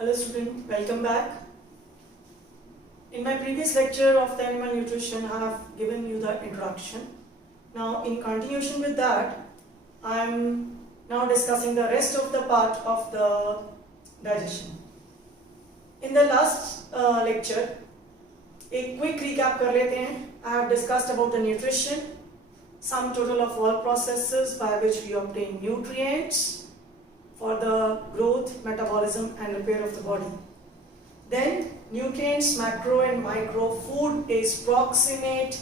Hello student, welcome back. In my previous lecture of the animal nutrition, I have given you the introduction. Now in continuation with that, I am now discussing the rest of the part of the digestion. In the last lecture, a quick recap कर लेते हैं. I have discussed about the nutrition, sum total of all processes by which we obtain nutrients for the growth, metabolism and repair of the body. Then nutrients, macro and micro food is proximate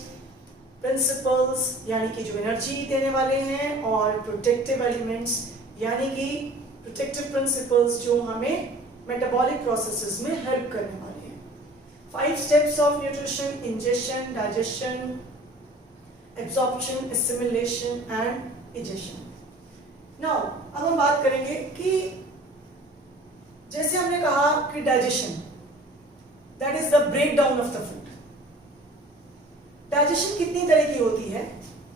principles यानी कि जो energy देने वाले हैं, और protective elements यानी कि protective principles जो हमें मेटाबॉलिक प्रोसेसेस में हेल्प करने वाले हैं. 5 steps of nutrition: ingestion, digestion, absorption, assimilation and egestion. Now अब हम बात करेंगे कि जैसे हमने कहा कि digestion that is the break down of the food. Digestion कितनी तरह की होती है,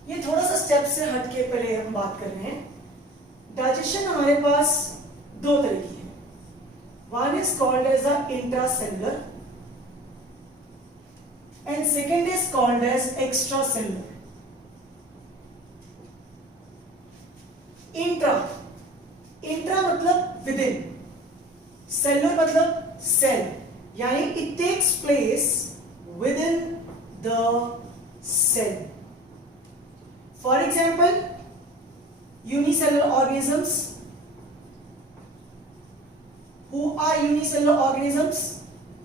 ये थोड़ा सा स्टेप से हटके पहले हम बात कर रहे हैं. डाइजेशन हमारे पास दो तरह की है. One is called as a intracellular and second is called as extracellular. Intra मतलब विद इन, सेलुलर मतलब सेल, यानी it takes place within the cell. For example unicellular organisms. Who are unicellular organisms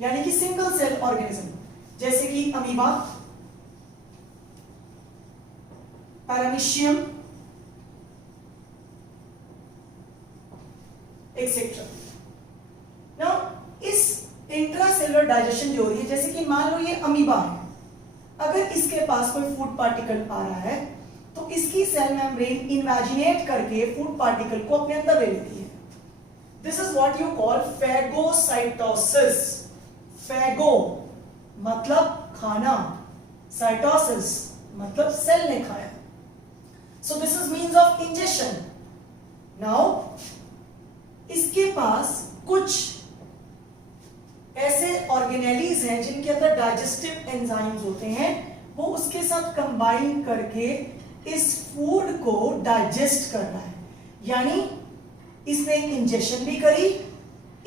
यानी कि single cell organism, जैसे कि amoeba, paramecium etcetera. Now इस intracellular digestion जो हो रही है, जैसे कि मान लो ये अमीबा है, अगर इसके पास कोई फूड पार्टिकल आ रहा है तो इसकी सेल मेम्ब्रेन इन्वेजिनेट करके फूड पार्टिकल को अपने अंदर ले लेती है. This is what you call phagocytosis. Phago मतलब खाना, साइटोसिस मतलब सेल ने खाया. सो this is means of injection. Now इसके पास कुछ ऐसे ऑर्गेनेलीज हैं जिनके अंदर डाइजेस्टिव एंजाइम्स होते हैं, वो उसके साथ कंबाइन करके इस फूड को डाइजेस्ट कर रहा है. यानी इसने इंजेक्शन भी करी,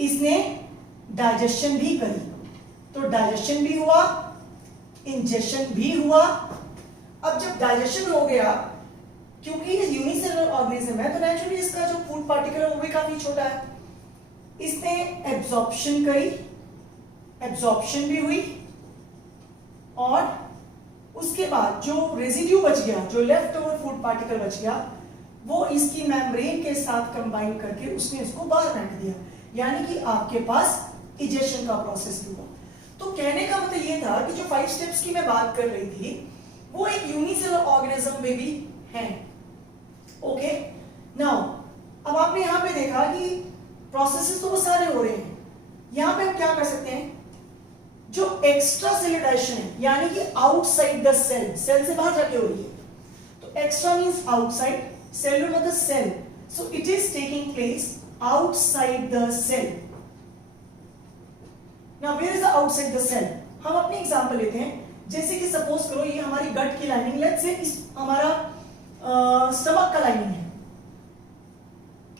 इसने डाइजेशन भी करी. तो डाइजेशन भी हुआ, इंजेक्शन भी हुआ. अब जब डाइजेशन हो गया, क्योंकि ये यूनिसेलुलर ऑर्गेनिज्म है तो नेचुरली इसका जो फूड पार्टिकल है वो भी काफी छोटा है. इसने एब्जॉर्प्शन करी, एब्जॉर्प्शन भी हुई, और उसके बाद जो रेजिड्यू बच गया, जो लेफ्ट ओवर फूड पार्टिकल बच गया, वो इसकी मेम्ब्रेन के साथ कंबाइन करके उसने इसको बाहर फेंक दिया. यानी कि आपके पास इजेशन का प्रोसेस हुआ. तो कहने का मतलब ये था कि जो 5 स्टेप्स की मैं बात कर रही थी वो एक यूनिसेलुलर ऑर्गेनिज्म में भी है. ओके. नाउ अब आपने यहां पे देखा कि प्रोसेसेस तो वो सारे हो रहे हैं. यहां पे हम क्या कर सकते हैं, जो एक्स्ट्रा सेलुलर डाइजेशन है यानी कि आउटसाइड द सेल, सेल से बाहर जाके हो रही है, तो एक्स्ट्रा मींस आउटसाइड, सेलुलर मतलब cell, so it is taking place outside the cell. Now where is the outside the cell. हम अपनी एग्जांपल लेते हैं, जैसे कि सपोज करो ये हमारी गट की लाइनिंग, लेट्स से इस हमारा स्टमक का लाइनिंग है,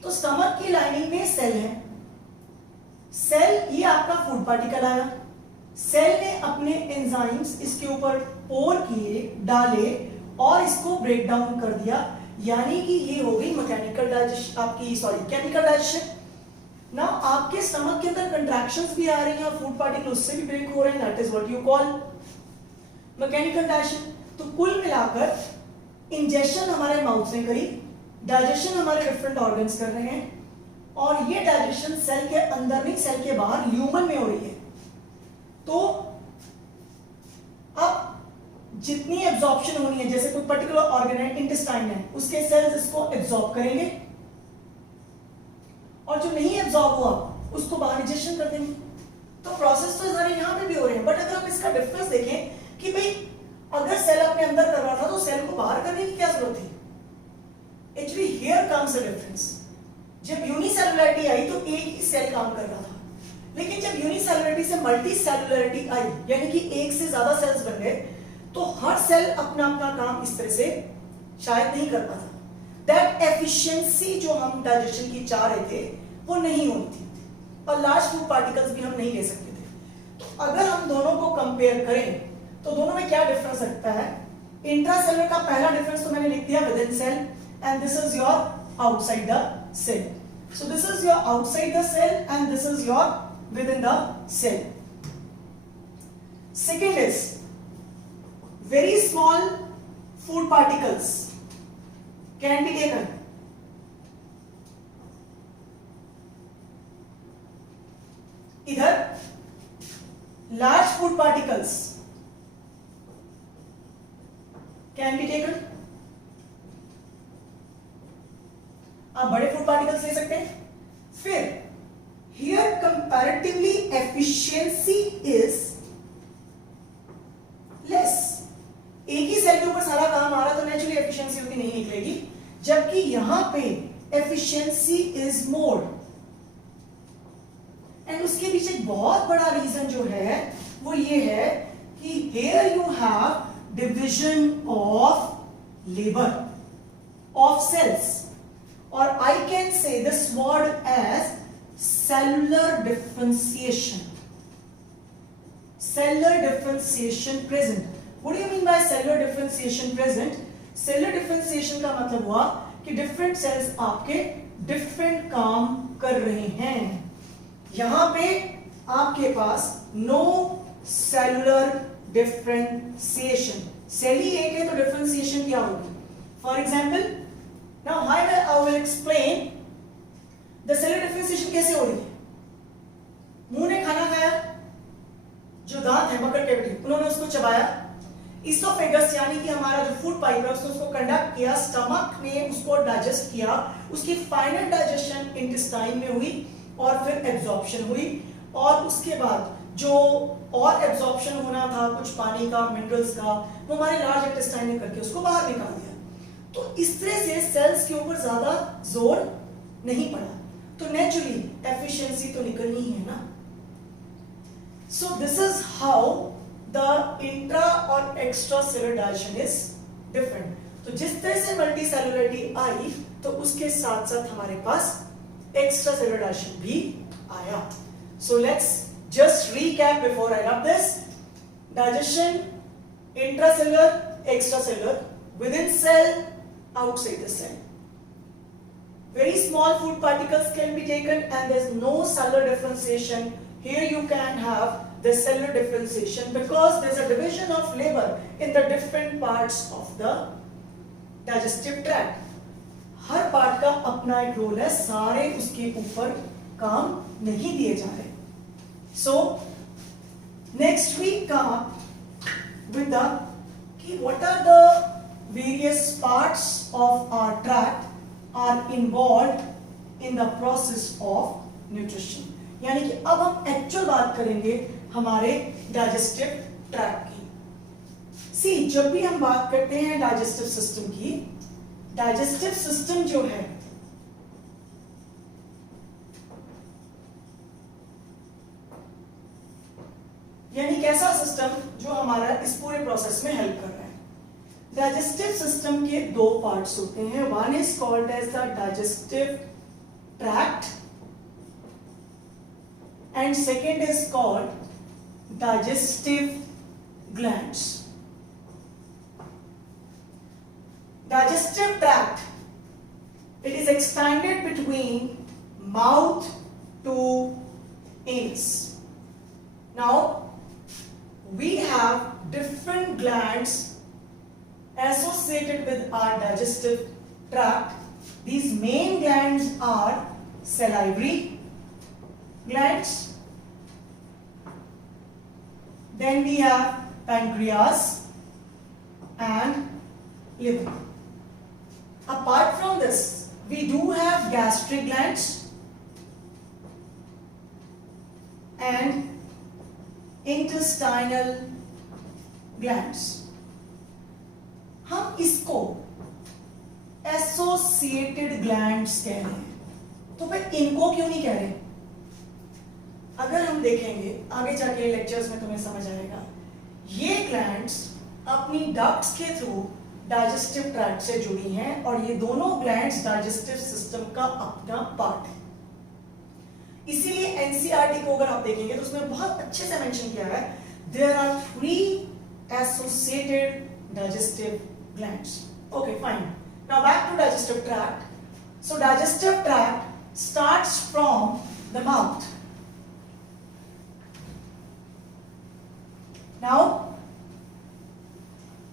तो स्टमक की लाइनिंग में सेल है. सेल ये आपका फूड पार्टिकल आया, सेल ने अपने एंजाइम्स इसके ऊपर पोर किए, डाले और इसको ब्रेक डाउन कर दिया. यानी कि ये हो गई मैकेनिकल डाइजेशन, आपकी केमिकल डाइजेशन. ना आपके स्टमक के अंदर कंट्रैक्शंस भी आ रही हैं और फूड पार्टिकल उससे भी ब्रेक हो रहे हैं, that is what you call mechanical digestion. तो कुल मिलाकर इंजेक्शन हमारे माउथ ने करी, डाइजेशन हमारे डिफरेंट ऑर्गन्स कर रहे हैं, और ये डाइजेशन सेल के अंदर नहीं, सेल के बाहर ह्यूमन में हो रही है. तो अब जितनी एब्जॉर्प्शन होनी है, जैसे कोई पर्टिकुलर ऑर्गन है, इंटेस्टाइन है, उसके सेल्स इसको एब्जॉर्ब करेंगे, और जो नहीं एब्जॉर्ब हुआ उसको बाहर इंजेक्शन कर देंगे. तो प्रोसेस तो सारे यहां पे भी हो रहे हैं. बट अगर आप इसका डिफरेंस देखें कि भाई अगर सेल अपने अंदर कर रहा था तो सेल को बाहर करने की क्या जरूरत थी. Actually here comes the difference. जब यूनिसेलुलरिटी आई तो एक ही सेल काम कर रहा था, लेकिन जब यूनिसेलुलरिटी से मल्टी सेलुलरिटी आई, यानी कि एक से ज्यादा सेल्स बन गए, तो हर सेल अपना अपना काम इस तरह से शायद नहीं कर पाता। दैट एफिशिएंसी जो हम डाइजेशन की चाह रहे थे वो नहीं होती थी, और लार्ज फूड पार्टिकल्स भी हम नहीं ले सकते थे। तो अगर हम दोनों को कंपेयर करें तो दोनों में क्या डिफरेंस रखता है? इंट्रासेलुलर का पहला डिफरेंस तो मैंने लिख दिया, within cell, and this is your outside the cell. So this is your outside the cell and this is your within the cell. Second is very small food particles can be taken. इधर large food particles can be taken. आप बड़े food particles ले सकते हैं। फिर here comparatively efficiency is less. एक ही cell के ऊपर सारा काम आ रहा तो नेचुरली एफिशिएंसी उतनी नहीं निकलेगी, जबकि यहां पे एफिशिएंसी इज मोर। एंड उसके पीछे एक बहुत बड़ा रीजन जो है वो ये है कि here you have division of labour of cells, और I can say this word as cellular differentiation. Cellular differentiation present. What do you mean by cellular differentiation present? Cellular differentiation का मतलब हुआ कि different cells आपके different काम कर रहे हैं। यहां पे आपके पास no cellular differentiation, सेल ही एक है तो differentiation क्या होगी? For example, now I will explain the cellular differentiation कैसे हो रही है। मुंह ने खाना खाया, जो दांत है मकर कैविटी, उन्होंने उसको चबाया, इसोफेगस यानी कि हमारा जो फूड पाइप है उसको कंडक्ट किया, स्टमक ने उसको डाइजेस्ट किया, उसकी फाइनल डाइजेशन इंटेस्टाइन में हुई और फिर एब्जॉर्प्शन हुई, और उसके बाद जो और एब्जॉर्प्शन होना था कुछ पानी का, मिनरल्स का, वो हमारे लार्ज इंटेस्टाइन ने करके उसको बाहर निकाल दिया। तो इस तरह से सेल्स के ऊपर ज्यादा जोर नहीं पड़ा, तो नेचुरली एफिशिएंसी तो निकलनी ही है ना। सो this is how the intra और extra cellular digestion is different. तो जिस तरह से मल्टी सेलुलरिटी आई तो उसके साथ साथ हमारे पास एक्स्ट्रा सेलुलर डाइजेशन भी आया। So let's just recap before I wrap this. Digestion, intracellular, extracellular, within cell, outside the cell. Very small food particles can be taken and there's no cellular differentiation. Here you can have the cellular differentiation because there's a division of labor in the different parts of the digestive tract. Her part का अपना एक role है, सारे उसके ऊपर काम नहीं दिए जा रहे। So next we come with the कि what are the various parts of our tract are involved in the process of nutrition. यानी कि अब हम एक्चुअल बात करेंगे हमारे डाइजेस्टिव ट्रैक्ट की। सी जब भी हम बात करते हैं डाइजेस्टिव सिस्टम की, डाइजेस्टिव सिस्टम जो है यानी कैसा सिस्टम जो हमारा इस पूरे प्रोसेस में हेल्प कर रहा है। डाइजेस्टिव सिस्टम के दो पार्ट्स होते हैं, one is called as the digestive tract and second is called digestive glands. Digestive tract, it is extended between mouth to anus. Now we have different glands associated with our digestive tract. These main glands are salivary glands, then we have pancreas and liver. Apart from this, we do have gastric glands and intestinal glands. हम इसको associated glands कह रहे हैं, तो फिर इनको क्यों नहीं कह रहे? अगर हम देखेंगे आगे जाके लेक्चर्स में तुम्हें समझ आएगा, ये ग्लैंड्स अपनी डक्ट्स के थ्रू डाइजेस्टिव ट्रैक्ट से जुड़ी हैं और ये दोनों ग्लैंड्स डाइजेस्टिव सिस्टम का अपना पार्ट है। इसीलिए एनसीईआरटी को अगर आप देखेंगे तो उसमें बहुत अच्छे से मेंशन किया है, there are 3 associated digestive glands. Okay fine, now back to digestive tract. So digestive tract starts from the mouth. Now,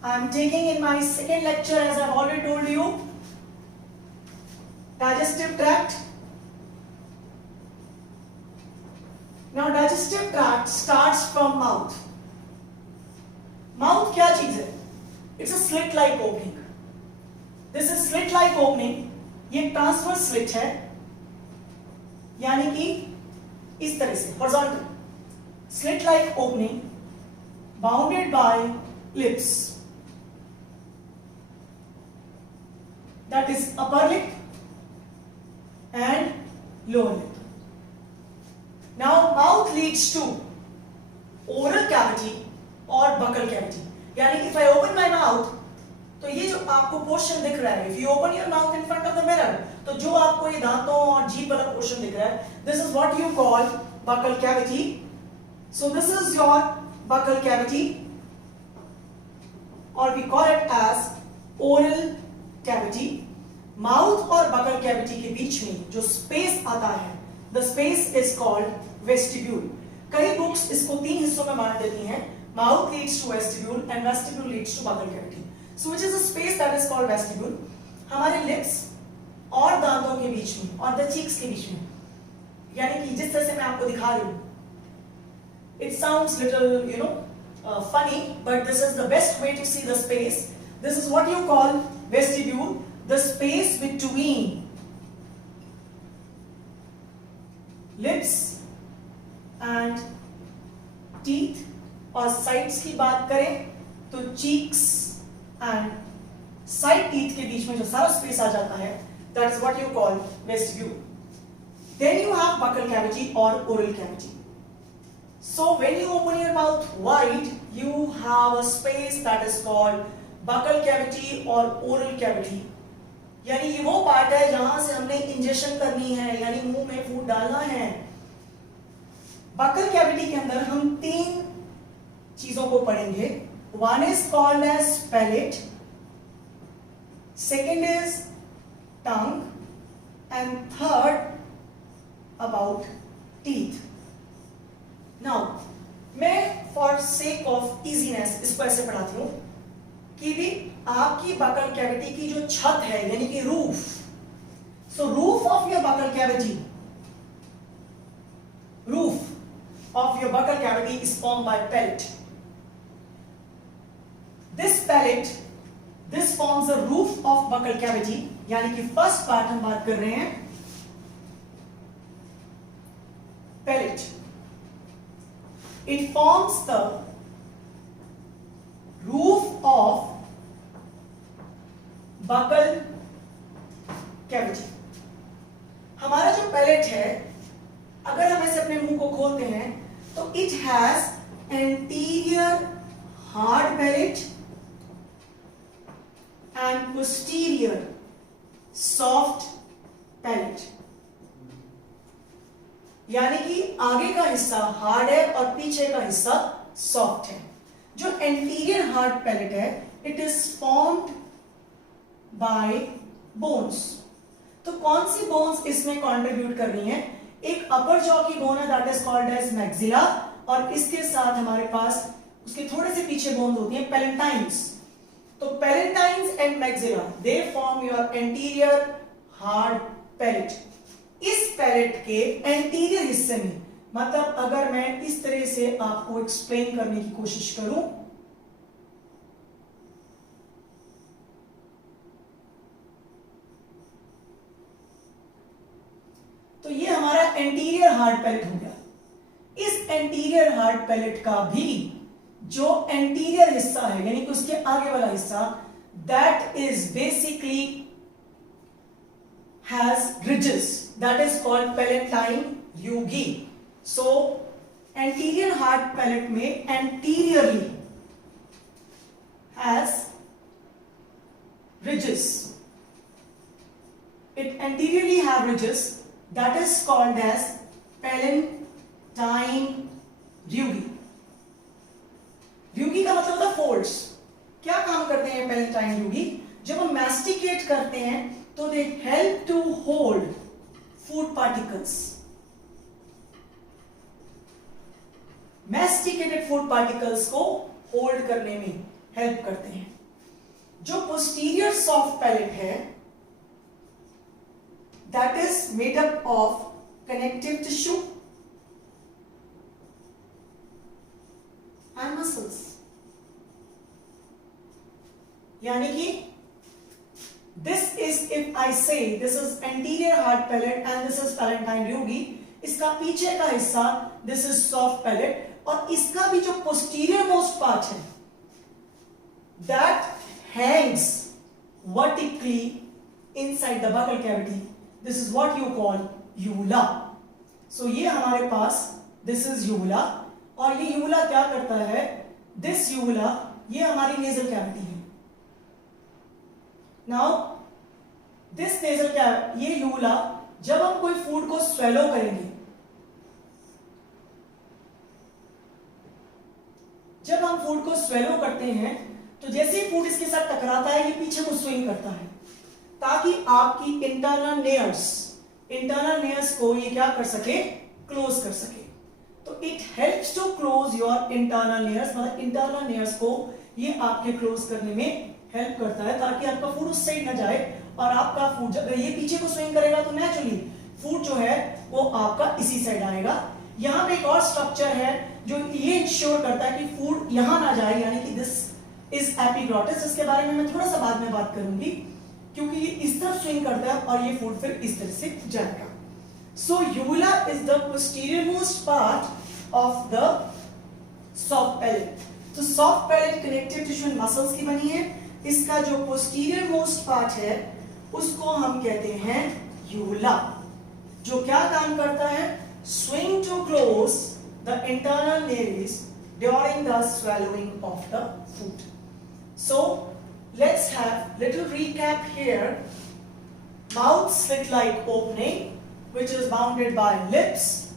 I am taking in my second lecture, as I have already told you, digestive tract. Now, digestive tract starts from mouth. Mouth क्या चीज है? It's a slit-like opening. This is slit-like opening. ये transverse slit है, यानी कि इस तरह से horizontal slit-like opening bounded by lips, that is upper lip and lower lip. Now mouth leads to oral cavity or buccal cavity. यानी if I open my mouth, तो ये जो आपको पोर्शन दिख रहा है, if you open your mouth in front of the mirror, तो जो आपको ये दांतों और जीभ वाला पोर्शन दिख रहा है, this is what you call buccal cavity. So this is your buccal cavity, or we call it as oral cavity. Mouth और buccal cavity के बीच में जो स्पेस आता है, the space is called vestibule. कई बुक्स इसको 3 हिस्सों में बांट देती हैं, mouth leads to vestibule and vestibule leads to buccal cavity. So which is a space that is called vestibule. हमारे lips और दांतों के बीच में और the cheeks के बीच में, यानी कि जिस तरह से मैं आपको दिखा रही हूं, it sounds little funny, but this is the best way to see the space. This is what you call vestibule, the space between lips and teeth. और sides की बात करें तो cheeks and side teeth के बीच में जो सारा space आ जाता है, that is what you call vestibule. Then you have buccal cavity or oral cavity. So when you open your mouth wide, you have a space that is called buccal cavity or oral cavity. यानी ये वो part है जहां से हमने injection करनी है, यानी मुंह में फूड डालना है। buccal cavity के अंदर हम 3 चीजों को पढ़ेंगे। One is called as palate, second is tongue, and third about teeth. Now, मैं for sake of easiness इसको ऐसे पढ़ाती हूँ कि भी आपकी buccal cavity की जो छत है, यानी कि roof, so roof of your buccal cavity is formed by palate. This forms the roof of buccal cavity, यानी कि first part हम बात कर रहे हैं palate. It forms the roof of buccal cavity. हमारा जो पैलेट है, अगर हम ऐसे अपने मुंह को खोलते हैं तो it has anterior hard palate and posterior soft palate. यानी कि आगे का हिस्सा हार्ड है और पीछे का हिस्सा सॉफ्ट है। जो एंटीरियर हार्ड पैलेट है, it is formed by bones. तो कौन सी बोन्स इसमें कंट्रीब्यूट कर रही हैं? एक अपर जॉ की बोन है, that is called as maxilla, और इसके साथ हमारे पास उसके थोड़े से पीछे बोन्स होती हैं पैलेंटाइन्स। तो palatines and maxilla they form your anterior hard palate. इस पैलेट के एंटीरियर हिस्से में, मतलब अगर मैं इस तरह से आपको एक्सप्लेन करने की कोशिश करूं, तो ये हमारा एंटीरियर हार्ड पैलेट हो गया। इस एंटीरियर हार्ड पैलेट का भी जो एंटीरियर हिस्सा है, यानी कि उसके आगे वाला हिस्सा, that is basically has ridges, that is called palatine yugi. So anterior hard palate में anteriorly has ridges. It anteriorly have ridges that is called as palatine rugae. Rugae का मतलब होता है folds. क्या काम करते हैं palatine rugae? जब हम masticate करते हैं तो they help to hold food particles. Masticated food particles को hold करने में help करते हैं. जो posterior soft palate है that is made up of connective tissue and muscles. यानी कि this is, if I say this is anterior hard palate and this is palatine rugae, इसका पीछे का हिस्सा this is soft palate और इसका भी जो posterior most part है that hangs vertically inside the buccal cavity. This is what you call uvula. So ये हमारे पास this is uvula और ये uvula क्या करता है? This uvula ये हमारी nasal cavity है. Now this nasal cavity ये uvula जब हम कोई फूड को swallow करेंगे, जब हम फूड को swallow करते हैं तो जैसे ही फूड इसके साथ टकराता है ये पीछे को स्विंग करता है ताकि आपकी इंटरनल नेयर्स को ये क्या कर सके? क्लोज कर सके. तो it helps to close your internal nares, मतलब इंटरनल नेयर्स को ये आपके क्लोज करने में हेल्प करता है ताकि आपका फूड उस साइड ना जाए और आपका फूड जब ये पीछे को स्विंग करेगा तो नेचुरली फूड जो है वो आपका इसी साइड आएगा. यहां पे एक और स्ट्रक्चर है जो ये इंश्योर करता है कि फूड यहां ना जाए, यानी कि दिस इज एपिग्लॉटिस. इसके बारे में मैं थोड़ा सा बाद में बात करूंगी क्योंकि ये इस तरफ स्विंग करता है और ये फूड फिर इस तरह से जाएगा. So uvula is the posterior most part of the soft palate. तो soft palate connective tissue and muscles की बनी है. इसका जो पोस्टीरियर मोस्ट पार्ट है उसको हम कहते हैं यूवुला, जो क्या काम करता है? Swing to close the internal nares during the swallowing of the food. So let's have little recap here. Mouth slit-like opening which is bounded by lips,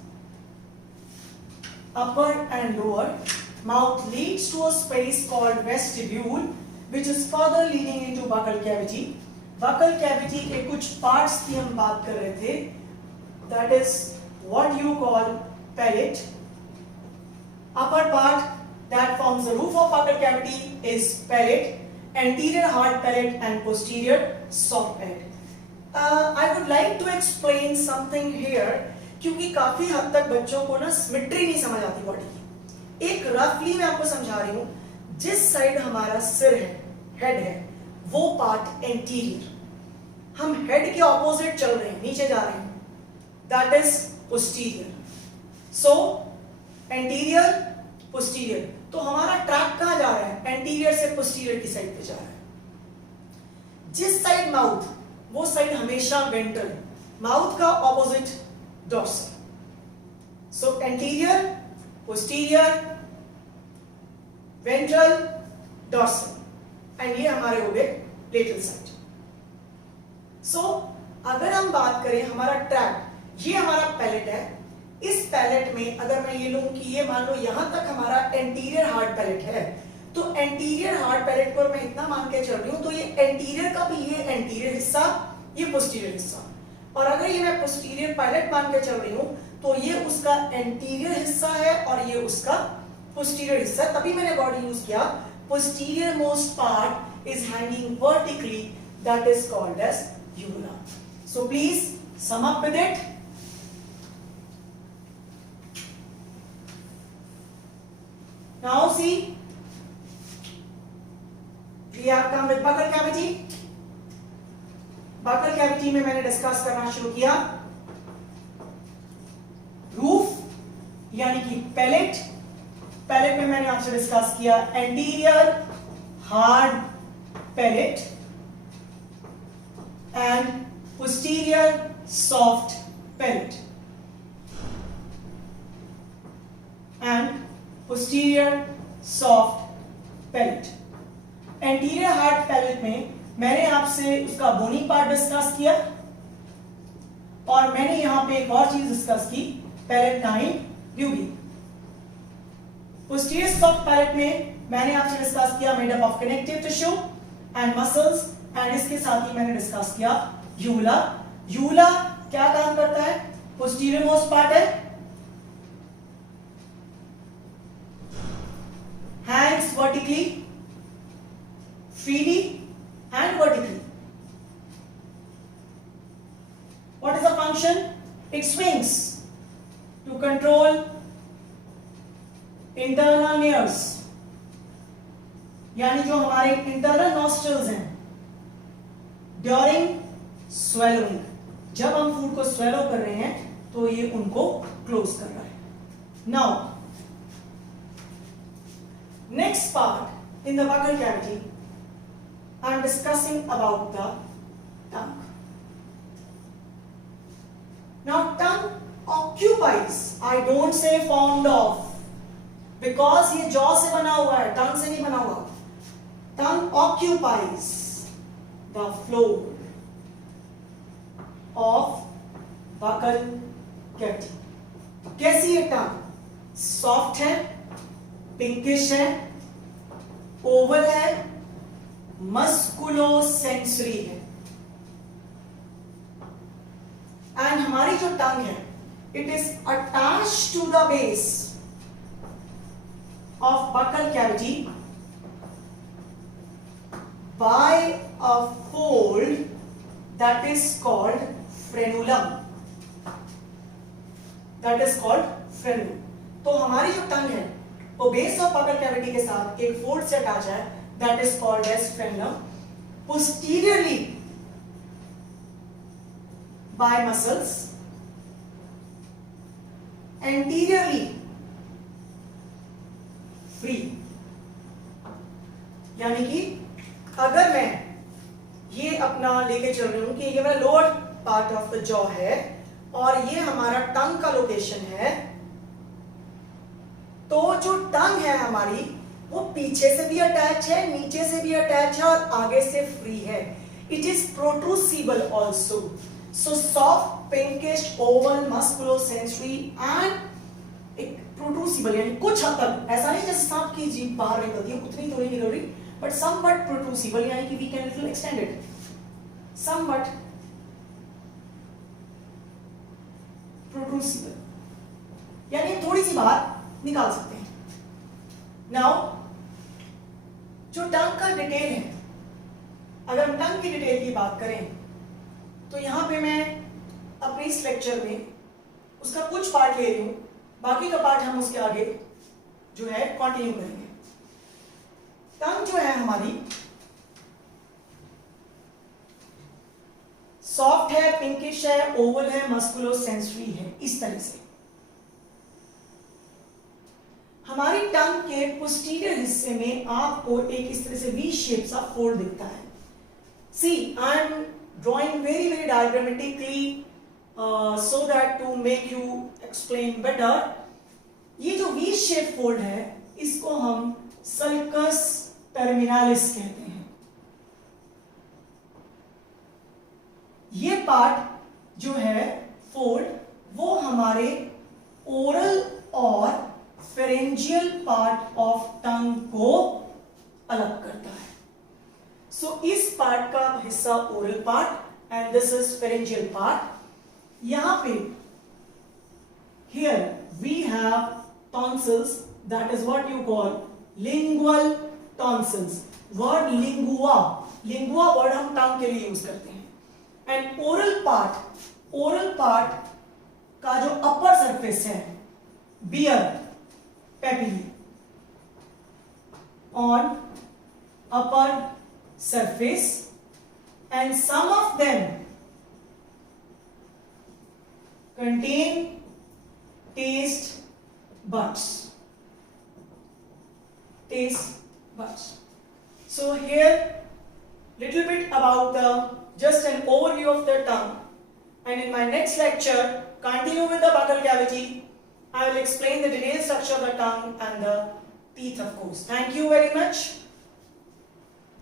upper and lower. Mouth leads to a space called vestibule which is further leading into buccal cavity. Buccal cavity के कुछ parts की हम बात कर रहे थे. That is what you call palate. Upper part that forms the roof of buccal cavity is palate, anterior hard palate and posterior soft palate. I would like to explain something here क्योंकि काफी हद तक बच्चों को ना symmetry नहीं समझ आती बॉडी की. एक रफली मैं आपको समझा रही हूं. जिस साइड हमारा सिर है, हेड है, वो पार्ट एंटीरियर. हम हेड के ऑपोजिट चल रहे हैं, नीचे जा रहे हैं, that is posterior. So anterior posterior. तो हमारा ट्रैक कहां जा रहा है? एंटीरियर से पोस्टीरियर की साइड पे जा रहा है. जिस साइड माउथ, वो साइड हमेशा वेंट्रल. माउथ का opposite dorsal. So anterior, posterior, ventral, dorsal and ये हमारे हो गए लेटरल साइड. सो अगर हम बात करें हमारा ट्रैक, ये हमारा पैलेट है. इस पैलेट में अगर मैं ये लूं कि ये मान लो यहां तक हमारा एंटीरियर हार्ड पैलेट है, तो एंटीरियर हार्ड पैलेट पर मैं इतना मान के चल रही हूं तो ये एंटीरियर का भी ये एंटीरियर हिस्सा, ये पोस्टीरियर हिस्सा. और अगर ये मैं पोस्टीरियर पैलेट मान के चल रही हूं तो ये उसका एंटीरियर हिस्सा है और ये उसका पोस्टीरियर हिस्सा. तभी मैंने वर्ड यूज किया posterior most part is hanging vertically, that is called as uvula. So please sum up with it. Now see, we have come with buccal cavity. Buccal cavity में मैंने डिस्कस करना शुरू किया. Roof यानी कि palette. Palette में मैंने आपसे डिस्कस किया anterior hard palette and posterior soft palate. posterior soft palate. Anterior hard palate में मैंने आपसे उसका बोनी पार्ट डिस्कस किया और मैंने यहां पे एक और चीज डिस्कस की, palatine tubing. Posterior soft palate में मैंने आपसे डिस्कस किया made up of connective tissue and muscles, and इसके साथ ही मैंने डिस्कस किया यूला. यूला क्या काम करता है? पोस्टीरियर मोस्ट पार्ट है, Hanks vertically, freely and vertically. What is the function? It swings to control internal nerves, यानी जो हमारे इंटरनल नॉस्ट्रल्स हैं ड्यूरिंग स्वेलोइंग. जब हम फूड को स्वेलो कर रहे हैं तो ये उनको क्लोज कर रहा है. Now next part in the buccal cavity I am discussing about the tongue. Now tongue occupies, I don't say formed of, because ये jaw से बना हुआ है, tongue से नहीं बना हुआ. Tongue occupies the floor of buccal cavity. कैसी है tongue? Soft है, pinkish है, oval है, मस्कुलोसेंसरी है. एंड हमारी जो टंग है it is attached to the base of buccal cavity by a fold that is called frenulum. That is called frenulum. तो हमारी जो टंग है वो बेस ऑफ बकल कैविटी के साथ एक फोल्ड से अटैच है, that is called as frenulum. Posteriorly by muscles, anteriorly free. यानी कि अगर मैं ये अपना लेके चल रही हूं कि ये मेरा lower part of the jaw है और ये हमारा टंग का लोकेशन है, तो जो टंग है हमारी वो पीछे से भी अटैच है, नीचे से भी अटैच है और आगे से फ्री है. It is protrusible also. So soft pinkish oval musculosensory and एक प्रोट्रूसिबल, यानी कुछ हद तक, ऐसा नहीं जैसे सांप की जीभ बाहर निकलती है उतनी तो नहीं निकल रही, बट समवट प्रोट्रूसिबल, यानी कि we can little extend it somewhat protrusible, यानी थोड़ी सी बाहर निकाल सकते हैं. नाउ जो टंग का डिटेल है, अगर हम टंग की डिटेल की बात करें तो यहां पे मैं अपने इस लेक्चर में उसका कुछ पार्ट ले रही हूं, बाकी का पार्ट हम उसके आगे जो है कंटिन्यू करेंगे. टंग जो है हमारी सॉफ्ट है, पिंकिश है, ओवल है, मस्कुलोसेंसरी है, इस तरह से. हमारी टंग के पोस्टीरियर हिस्से में आपको एक इस तरह से वी शेप सा फोल्ड दिखता है. See I am drawing very very diagrammatically so that to make you explain better. ये जो वी शेप फोल्ड है इसको हम सल्कस टर्मिनालिस कहते हैं. ये पार्ट जो है फोल्ड वो हमारे ओरल और फेरेंजियल पार्ट ऑफ टंग को अलग करता है. सो इस पार्ट का हिस्सा oral part and this is pharyngeal part. यहां पे here we have tonsils, that is what you call lingual tonsils. Word lingua, lingua word हम टंग के लिए यूज करते हैं. एंड ओरल पार्ट का जो अपर सरफेस है beer papilla on upper surface, and some of them contain taste buds. So here little bit about the just an overview of the tongue, and in my next lecture continue with the buccal cavity I will explain the detailed structure of the tongue and the teeth, of course. Thank you very much.